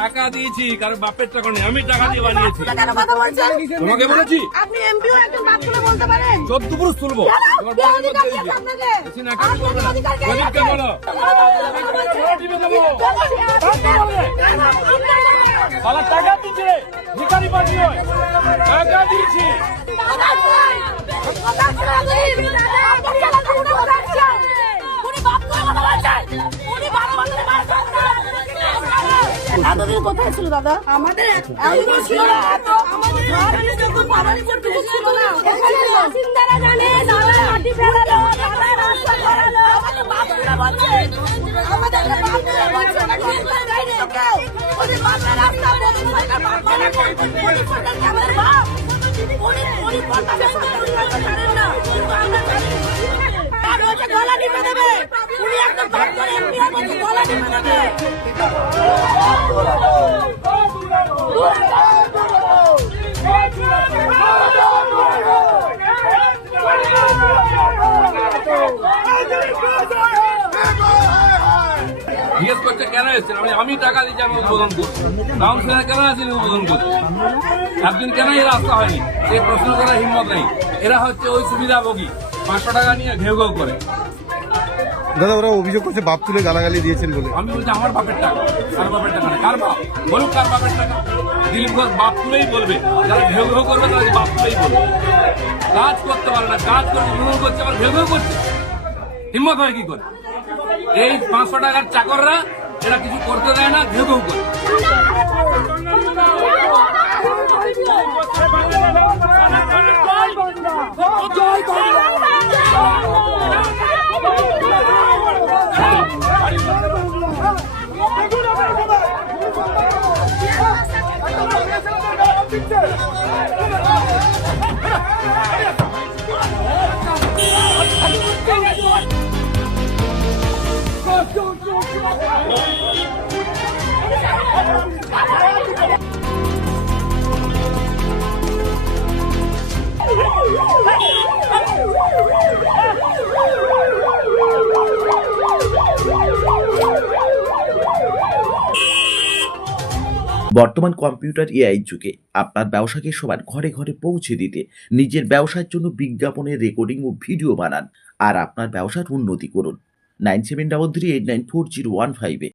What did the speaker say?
টাকা দিয়েছি কারণ বাপের টাকা নেই আমি টাকা দিয়ে বানিয়েছি। তোমাকে বলেছি। আপনি এমপিও একজন বাপ তুলে বলতে পারেন। চোদ্দ পুরুষ তুলবো। তোমার কে বউয়ের অধিকার মধ্যে দিয়েছে। দিয়ে। এতদিন কোথায় ছিল দাদা? আমাদের এতদিন ছিল না এত আমাদের যখন বাড়ানি করতে ছিল না এখানে বাসিন্দারা জানে দাদা মাটি ফেলালো দাদা রাস্তা করালো আমাদের বাপরা বলছে আমাদের বাপরা বলছে না চিন্তা নাই রে কেউ ওদের বাপরা রাস্তা বদল সরকার বাপরা না ওদের সরকার আমাদের বাপ উনি উনি পর্দাতে জানেন না। কিন্তু আমরা জানি আর ওকে গলা টিপে দেবে উনি একটা বাপ করে এমপি গলা টিপে দেবে। কেন এসেছেন? আমি আমি টাকা দিচ্ছি আমি উদ্বোধন করছি। কাউন্সিলর কেন আছেন উদ্বোধন করছি একদিন কেন এই রাস্তা হয়নি? এই প্রশ্ন করার হিম্মত নেই। এরা হচ্ছে ওই সুবিধাভোগী। পাঁচশো টাকা নিয়ে ঘেউ ঘেউ করে। দাদা ওরা অভিযোগ করছে বাপ তুলে গালাগালি দিয়েছেন বলে। আমি বলছি আমার বাপের টাকা। কার বাপের টাকা? না কার বাপ? বলুক কার বাপের টাকা। দিলীপ ঘোষ বাপ তুলেই বলবে। যারা ঘেউ ঘেউ করবে তারা বাপ তুলেই বলবে। কাজ করতে পারে না কাজ করতে ভ্রমণ করছে আবার ঘেউ ঘেউ করছে। হিম্মত হয় কি করে? এই পাঁচশো টাকার চাকররা এরা কিছু করতে দেয় না ঘেউ ঘেউ করে। বর্তমান কম্পিউটার এআই যুগে আপনার ব্যবসাকে সবার ঘরে ঘরে পৌঁছে দিতে নিজের ব্যবসার জন্য বিজ্ঞাপনের রেকর্ডিং ও ভিডিও বানান আর আপনার ব্যবসার উন্নতি করুন। Nine seven double three eight nine four zero one ফাইভে